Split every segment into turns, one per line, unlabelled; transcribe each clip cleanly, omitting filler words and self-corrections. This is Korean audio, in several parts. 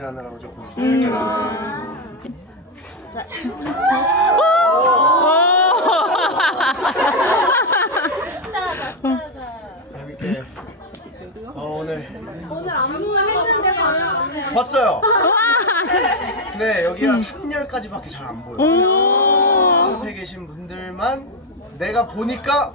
맞이하느라고 조금 늦게 나왔어요.
자.
재밌게 오늘
안무를 했는데
봤어요. 근데 여기가 3열까지밖에 잘 안 보여. 앞에 계신 분들만 내가 보니까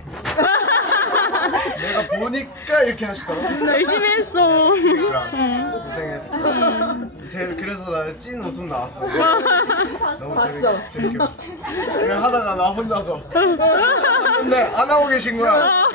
이렇게 하시더라고.
열심히 했어.
고생했어. 그래서 나 찐 웃음 나왔어. 너무 재밌게 봤어. 그냥 하다가 나 혼자서 근데 안 하고 계신 거야.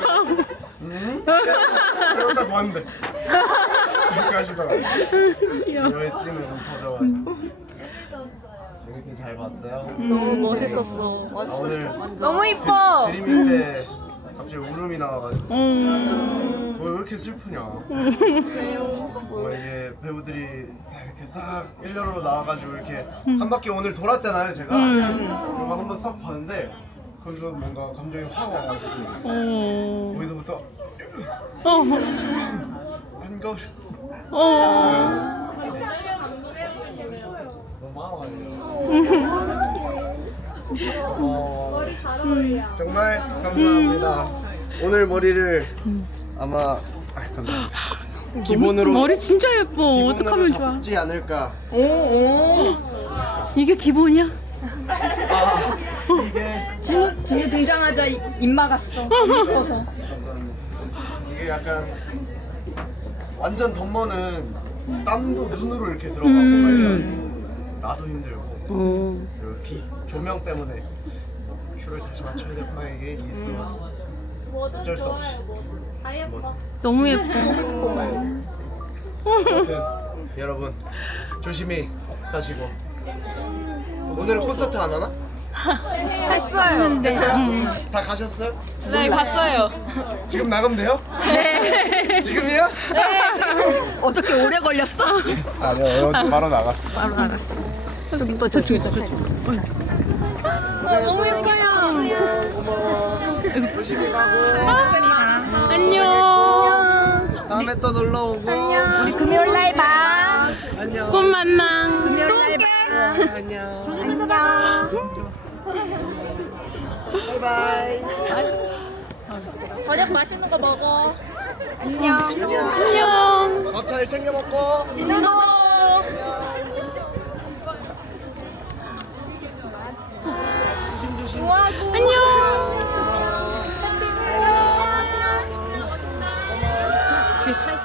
그러고 딱 봤는데 이렇게 하시더라고. 왜 찐 웃음 터져가지고. 재밌게 잘 봤어요.
너무 멋있었어.
오늘
너무 이뻐.
드리밍 때 갑자기 울음이 나와가지고 왜 이렇게 슬프냐. 이게 배우들이 다 이렇게 싹 일렬로 나와가지고 이렇게 한 바퀴 오늘 돌았잖아요 제가. 그리고 한번 싹 봤는데 거기서 뭔가 감정이 확 와가지고 거기서부터 한겨울
머리 잘 어울려.
정말 감사합니다. 오늘 머리를 아마 감사합니다. 기본으로
머리 진짜 예뻐. 어떡하면 좋아.
잡지 않을까.
이게 기본이야?
아 이게
진우 등장하자 입 막았어. 예뻐서.
이게 약간 완전 덤머는 땀도 눈으로 이렇게 들어가고 막 이런 나도 힘들고 그리고 빛 조명 때문에 큐를 다시 맞춰야 되구나 이게 있어. 어쩔 수 없이.
너무 예뻐.
아무튼 여러분 조심히 가시고 오늘은 콘서트 안 하나?
했었는데.
다 가셨어요?
네, 갔어요.
지금 나가면 돼요?
네.
지금이요?
어떻게 오래 걸렸어?
아니요 바로 나갔어.
바로 나갔어. 저기 또 저쪽에 또.
너무 예뻐요.
조심히 가고
안녕.
다음에 또 놀러 오고
우리 금요일 날 봐.
안녕.
곧 만나.
금요일 날 봐.
안녕.
안녕.
바이바이.
저녁 맛있는 거 먹어. 안녕.
안녕.
밥 잘 챙겨 먹고.
진우도.
안녕. 뒤에 차 있어.